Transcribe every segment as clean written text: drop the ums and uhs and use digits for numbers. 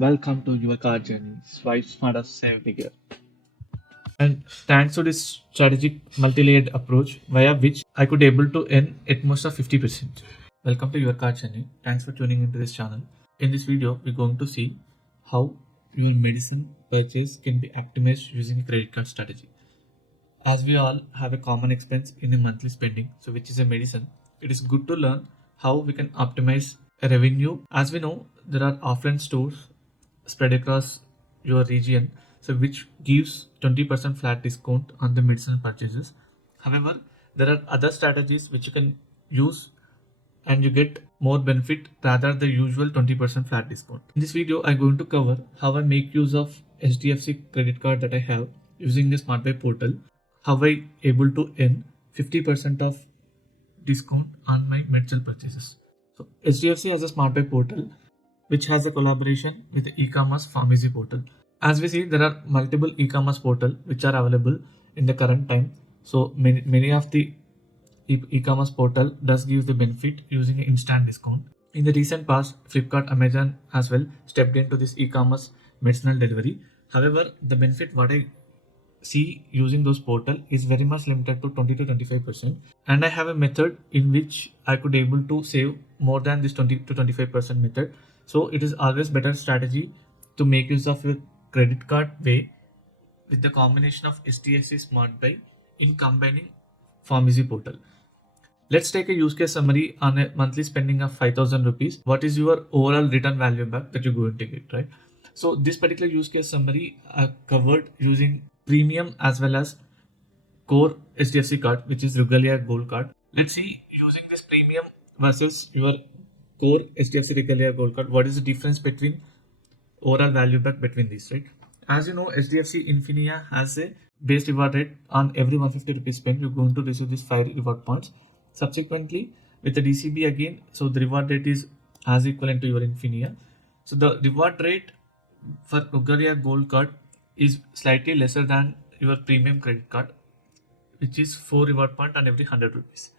Welcome to your car journey. Swipe smarter, save bigger. And thanks to this strategic multi-layered approach via which I could able to earn at most of 50%. Welcome to your car journey. Thanks for tuning into this channel. In this video, we're going to see how your medicine purchase can be optimized using a credit card strategy. As we all have a common expense in a monthly spending, so which is a medicine, it is good to learn how we can optimize a revenue. As we know, there are offline stores spread across your region, so which gives 20% flat discount on the medicine purchases. However, there are other strategies which you can use and you get more benefit rather the usual 20% flat discount. In this video, I'm going to cover how I make use of HDFC credit card that I have using the SmartBuy portal, how I able to earn 50% of discount on my medical purchases. So HDFC has a SmartBuy portal which has a collaboration with the e-commerce PharmEasy portal. As we see, there are multiple e-commerce portal which are available in the current time. So many of the e-commerce portal does give the benefit using an instant discount. In the recent past, Flipkart, Amazon as well stepped into this e-commerce medicinal delivery. However, the benefit what I see using those portal is very much limited to 20 to 25%, and I have a method in which I could able to save more than this 20 to 25% method. So it is always better strategy to make use of your credit card way with the combination of HDFC SmartBuy in combining PharmEasy portal. Let's take a use case summary on a monthly spending of 5,000 rupees. What is your overall return value back that you're going to get, right? So this particular use case summary I covered using premium as well as core HDFC card, which is Regalia Gold card. Let's see using this premium versus your core HDFC Regalia Gold card. What is the difference between overall value back between these, right? As you know, HDFC Infinia has a base reward rate on every 150 rupees spent. You're going to receive this 5 reward points. Subsequently, with the DCB again, so the reward rate is as equivalent to your Infinia. So the reward rate for Regalia Gold card is slightly lesser than your premium credit card, which is 4 reward point on every 100 rupees.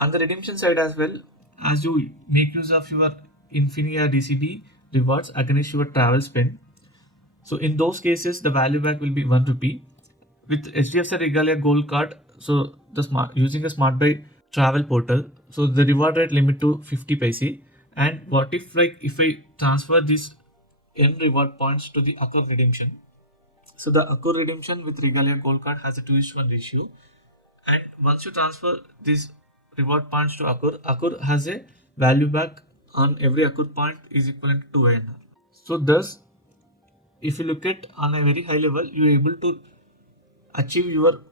On the redemption side as well, as you make use of your Infinia DCB rewards against your travel spend, so in those cases the value back will be 1 rupee. With HDFC Regalia Gold card, so using the SmartBuy travel portal, so the reward rate limit to 50 paise. And what if if I transfer this N reward points to the Accor redemption? So the Accor redemption with Regalia Gold card has a 2:1 ratio, and once you transfer this reward points to Accor has a value back on every Accor point is equivalent to 2 INR. So thus, if you look at on a very high level, you are able to achieve your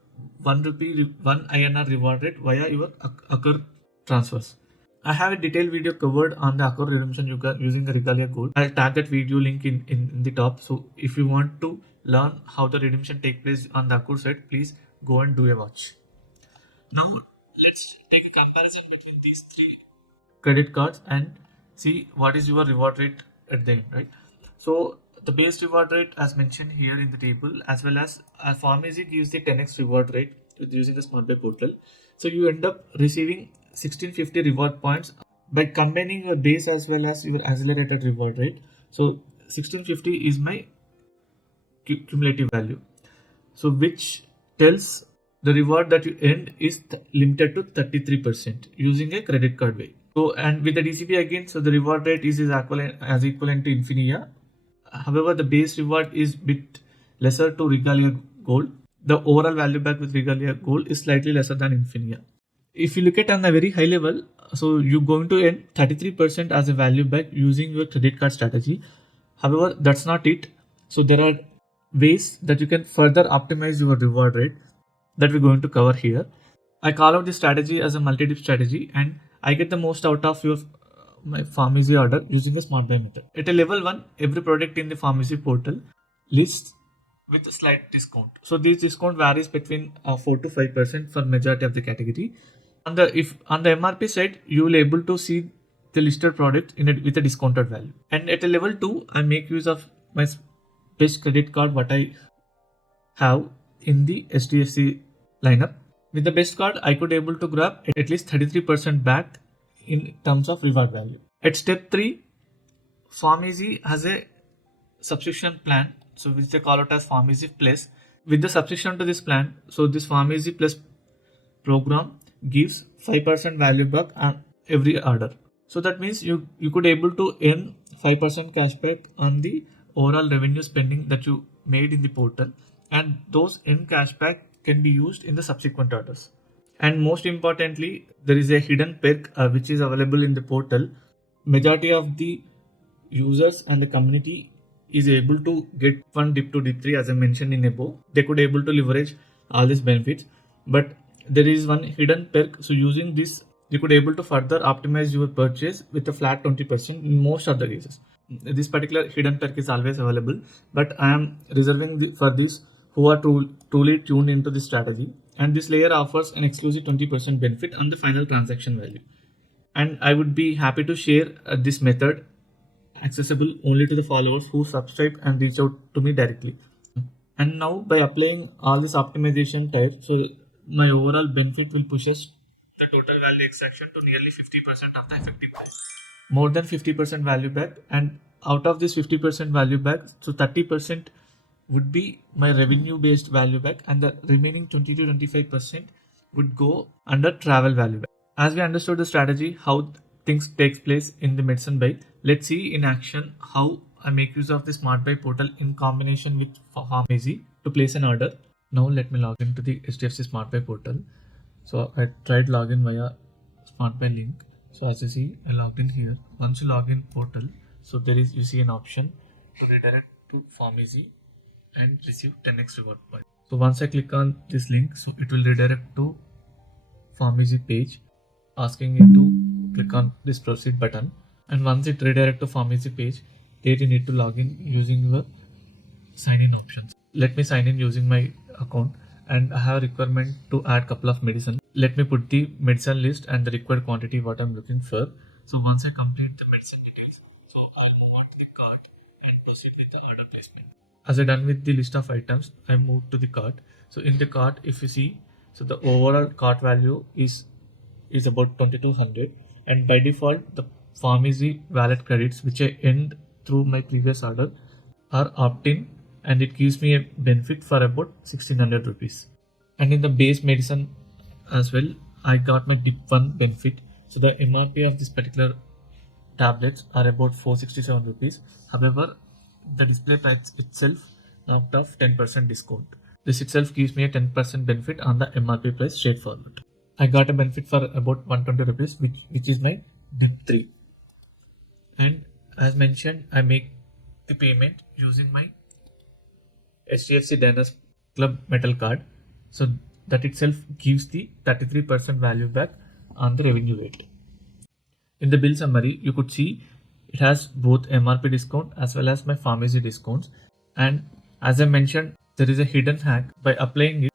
1 rupee 1 INR reward rate via your Accor transfers. I have a detailed video covered on the Accor redemption using the Regalia Gold. I'll tag that video link in the top. So if you want to learn how the redemption take place on the Accor side, please go and do a watch. Now let's take a comparison between these three credit cards and see what is your reward rate at the end, right? So the base reward rate as mentioned here in the table, as well as PharmEasy gives the 10x reward rate with using the SmartBuy portal. So you end up receiving 1650 reward points by combining your base as well as your accelerated reward rate. So 1650 is my cumulative value, so which tells the reward that you earned is limited to 33% using a credit card way. So and with the DCB again, so the reward rate is as equivalent to Infinia. However, the base reward is bit lesser to Regalia Gold. The overall value back with Regalia Gold is slightly lesser than Infinia. If you look at on a very high level, so you're going to earn 33% as a value back using your credit card strategy. However, that's not it. So there are ways that you can further optimize your reward rate that we're going to cover here. I call out this strategy as a multi-dip strategy, and I get the most out of your my PharmEasy order using the SmartBuy method. At a level 1, every product in the PharmEasy portal lists with a slight discount. So this discount varies between 4 to 5% for majority of the category. On the MRP side, you will able to see the listed product with a discounted value. And at a level 2, I make use of my best credit card what I have in the HDFC lineup. With the best card, I could able to grab at least 33% back in terms of reward value. At step 3, PharmEasy has a subscription plan, so which they call it as PharmEasy Plus. With the subscription to this plan, so this PharmEasy Plus program gives 5% value back on every order. So that means you could able to earn 5% cashback on the overall revenue spending that you made in the portal, and those earned cashback can be used in the subsequent orders. And most importantly, there is a hidden perk which is available in the portal. Majority of the users and the community is able to get one dip to dip 3 as I mentioned in above. They could able to leverage all these benefits, but there is one hidden perk. So using this, you could able to further optimize your purchase with a flat 20% in most of the cases. This particular hidden perk is always available, but I am reserving for this who are truly tuned into this strategy. And this layer offers an exclusive 20% benefit on the final transaction value. And I would be happy to share this method accessible only to the followers who subscribe and reach out to me directly. And now by applying all this optimization type, so my overall benefit will push us the total value extraction to nearly 50% of the effective price. More than 50% value back, and out of this 50% value back, so 30% would be my revenue based value back, and the remaining 20 to 25% would go under travel value back. As we understood the strategy, how things takes place in the medicine buy, let's see in action how I make use of the SmartBuy portal in combination with PharmEasy to place an order. Now let me log into the HDFC SmartBuy portal. So I tried login via SmartBuy link. So as you see, I logged in here. Once you log in portal, so there is, you see an option to redirect to PharmEasy and receive 10x reward point. So once I click on this link, so it will redirect to PharmEasy page, asking you to click on this proceed button. And once it redirect to PharmEasy page, there you need to log in using your sign in options. Let me sign in using my account, and I have a requirement to add couple of medicine. Let me put the medicine list and the required quantity what I'm looking for. So once I complete the medicine details, so I'll move on to the cart and proceed with the order placement. As I done with the list of items, I moved to the cart. So in the cart, if you see, so the overall cart value is about 2200, and by default the PharmEasy wallet credits which I earned through my previous order are opt-in, and it gives me a benefit for about 1600 rupees. And in the base medicine as well, I got my dip 1 benefit. So the MRP of this particular tablets are about 467 rupees. However, the display price itself knocked off 10% discount. This itself gives me a 10% benefit on the MRP price straightforward. I got a benefit for about 120 rupees, which is my dip 3. And as mentioned, I make the payment using my HDFC Diners Club metal card. So that itself gives the 33% value back on the revenue rate. In the bill summary, you could see it has both MRP discount as well as my PharmEasy discounts. And as I mentioned, there is a hidden hack. By applying it,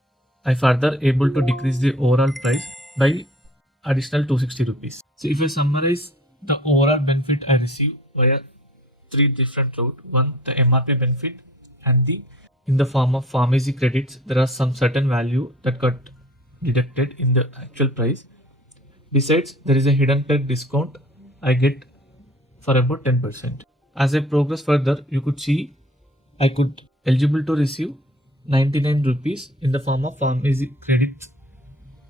I further able to decrease the overall price by additional 260 rupees. So if I summarize the overall benefit I receive via 3 different routes. One, the MRP benefit, and in the form of PharmEasy credits, there are some certain value that got deducted in the actual price. Besides, there is a hidden perk discount I get for about 10%. As I progress further, you could see I could eligible to receive 99 rupees in the form of PharmEasy credits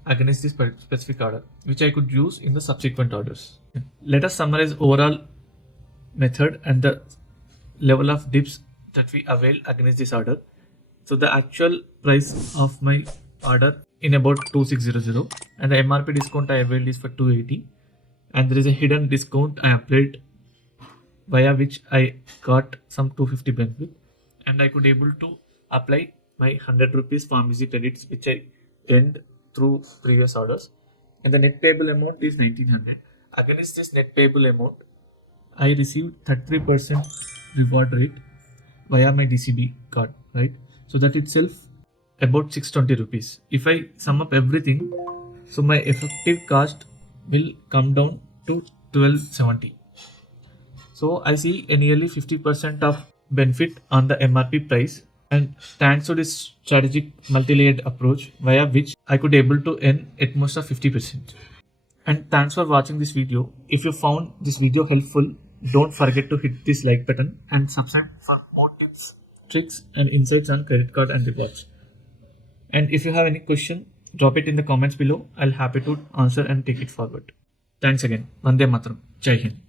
against this specific order, which I could use in the subsequent orders. Let us summarize overall method and the level of dips that we avail against this order. So the actual price of my order in about 2600, and the MRP discount I availed is for 280, and there is a hidden discount I applied via which I got some 250 benefit, and I could able to apply my 100 rupees PharmEasy credits which I earned through previous orders, and the net payable amount is 1900. Against this net payable amount, I received 33% reward rate via my DCB card, right? So that itself about 620 rupees. If I sum up everything, so my effective cost will come down to 1270. So I see a nearly 50% of benefit on the MRP price, and thanks to this strategic multi-layered approach via which I could able to earn at most of 50%. And thanks for watching this video. If you found this video helpful, don't forget to hit this like button and subscribe for more tips, tricks, and insights on credit card and rewards. And if you have any question, drop it in the comments below. I'll happy to answer and take it forward. Thanks again. Vande Mataram. Jai Hind.